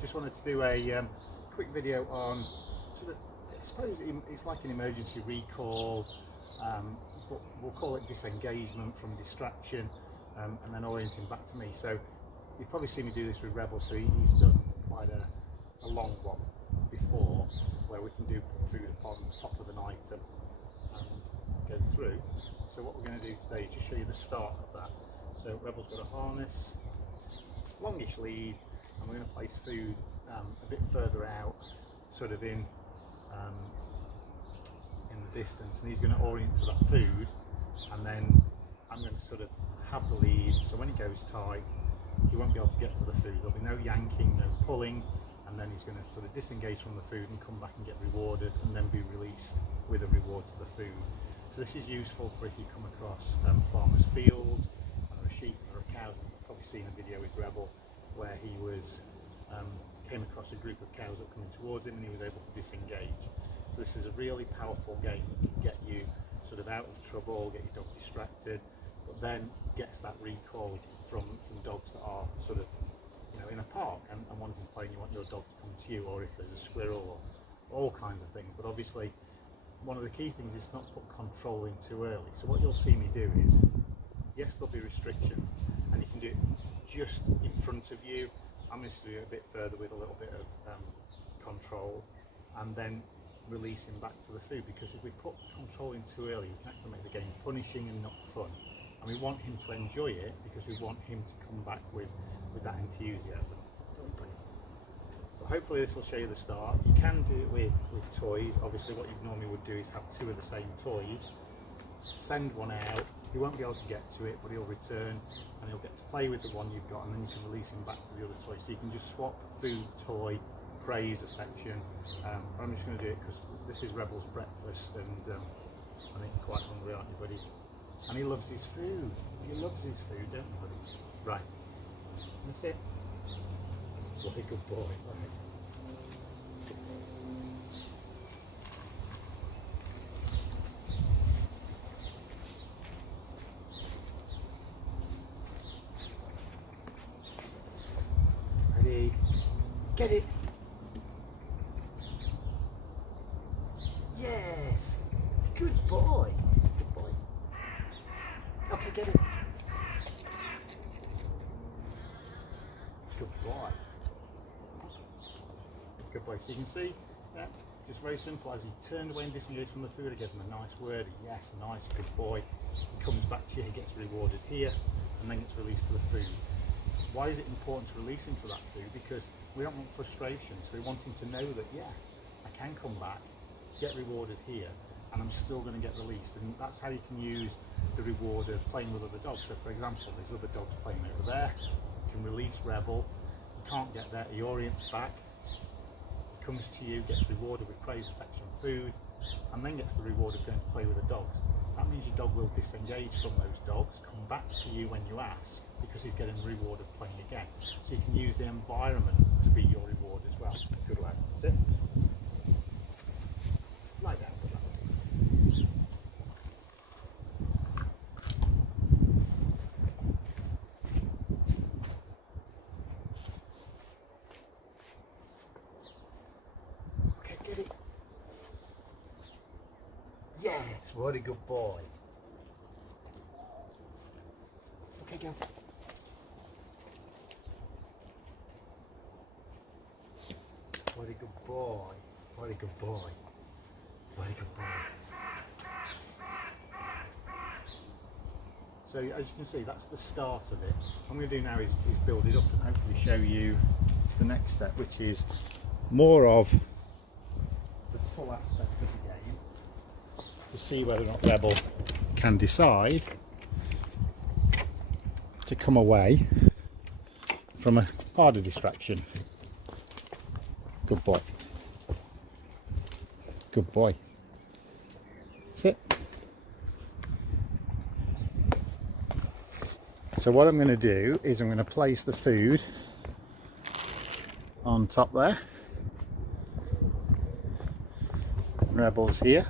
Just wanted to do a quick video on sort of, I suppose it's like an emergency recall, but we'll call it disengagement from distraction, and then orienting back to me. So you've probably seen me do this with Rebel, so he's done quite a long one before, where we can do food upon the top of an item and go through. So what we're going to do today is just show you the start of that. So Rebel's got a harness, longish lead, and we're going to place food a bit further out, sort of in the distance, and he's going to orient to that food, and then I'm going to sort of have the lead, so when he goes tight he won't be able to get to the food. There'll be no yanking, no pulling, and then he's going to sort of disengage from the food and come back and get rewarded, and then be released with a reward to the food. So this is useful for if you come across farmers' fields, or a sheep or a cow. You've probably seen a video with Rebel where he was came across a group of cows that were coming towards him, and he was able to disengage. So this is a really powerful game that can get you sort of out of trouble, get your dog distracted, but then gets that recall from dogs that are sort of, you know, in a park and wanting to play, and you want your dog to come to you, or if there's a squirrel, or all kinds of things. But obviously one of the key things is not put control in too early. So what you'll see me do is, yes, there'll be restrictions, and you can do it just in front of you. I'm going to do it a bit further with a little bit of control, and then release him back to the food, because if we put control in too early, we can actually make the game punishing and not fun. And we want him to enjoy it, because we want him to come back with that enthusiasm. But hopefully this will show you the start. You can do it with toys. Obviously what you normally would do is have two of the same toys, send one out, he won't be able to get to it, but he'll return and he'll get to play with the one you've got, and then you can release him back to the other toy. So you can just swap food, toy, praise, affection. I'm just going to do it because this is Rebel's breakfast, and I think you're quite hungry, aren't you, buddy? And he loves his food. He loves his food, don't you, buddy? Right, that's it. What a good boy. Right. Ready? Get it. Yes. Good boy. Good boy. Okay, get it. Good boy. Good boy. So you can see, yeah, just very simple. As he turned away and disengaged from the food, I gave him a nice word. Yes, nice, good boy. He comes back to you, he gets rewarded here, and then gets released to the food. Why is it important to release him to that food? Because we don't want frustration, so we want him to know that, yeah, I can come back, get rewarded here, and I'm still going to get released. And that's how you can use the reward of playing with other dogs. So for example, there's other dogs playing over there, you can release Rebel, he can't get there, he orients back, comes to you, gets rewarded with praise, affection, food, and then gets the reward of going to play with the dogs. That means your dog will disengage from those dogs, come back to you when you ask, because he's getting the reward of playing again. So you can use the environment to be your reward as well. Good lad. Sit. Lie down. Good lad. Okay, get it. Yes, what a good boy. Okay, go. What a good boy. What a good boy. What a good boy. So as you can see, that's the start of it. What I'm going to do now is build it up and hopefully show you the next step, which is more of the full aspect of the game, to see whether or not Rebel can decide to come away from a harder distraction. Good boy. Good boy. Sit. So what I'm going to do is I'm going to place the food on top there. Rebel's here.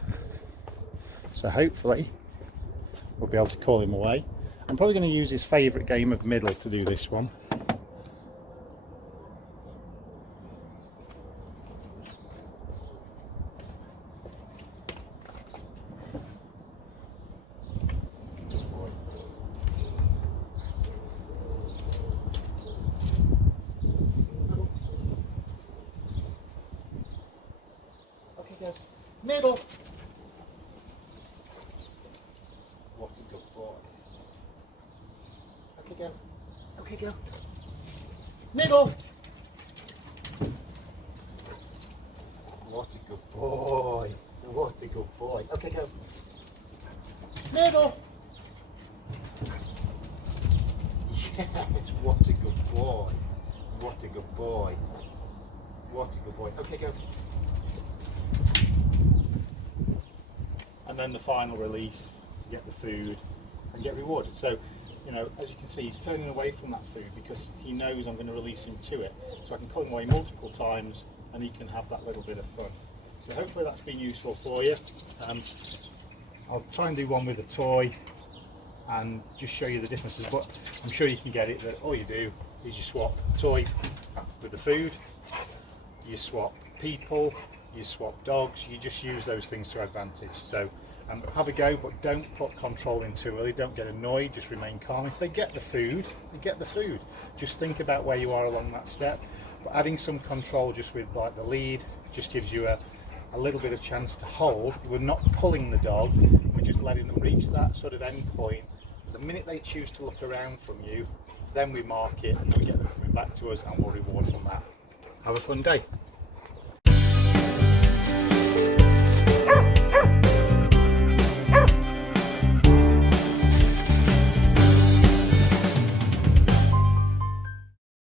So hopefully we'll be able to call him away. I'm probably going to use his favourite game of middle to do this one. go. Middle. What a good boy. Okay, go. Okay, go. Middle. What a good boy. What a good boy. Okay, go. Middle. Yes, what a good boy. What a good boy. What a good boy. Okay, go. And then the final release to get the food and get rewarded. So, you know, as you can see, he's turning away from that food because he knows I'm going to release him to it. So I can call him away multiple times and he can have that little bit of fun. So hopefully that's been useful for you. I'll try and do one with a toy and just show you the differences, but I'm sure you can get it that all you do is you swap toy with the food, you swap people, you swap dogs, you just use those things to advantage. So have a go, but don't put control in too early, don't get annoyed, just remain calm. If they get the food, they get the food. Just think about where you are along that step, but adding some control just with like the lead just gives you a little bit of chance to hold. We're not pulling the dog, we're just letting them reach that sort of end point. The minute they choose to look around from you, then we mark it and then we get them coming back to us and we'll reward from that. Have a fun day.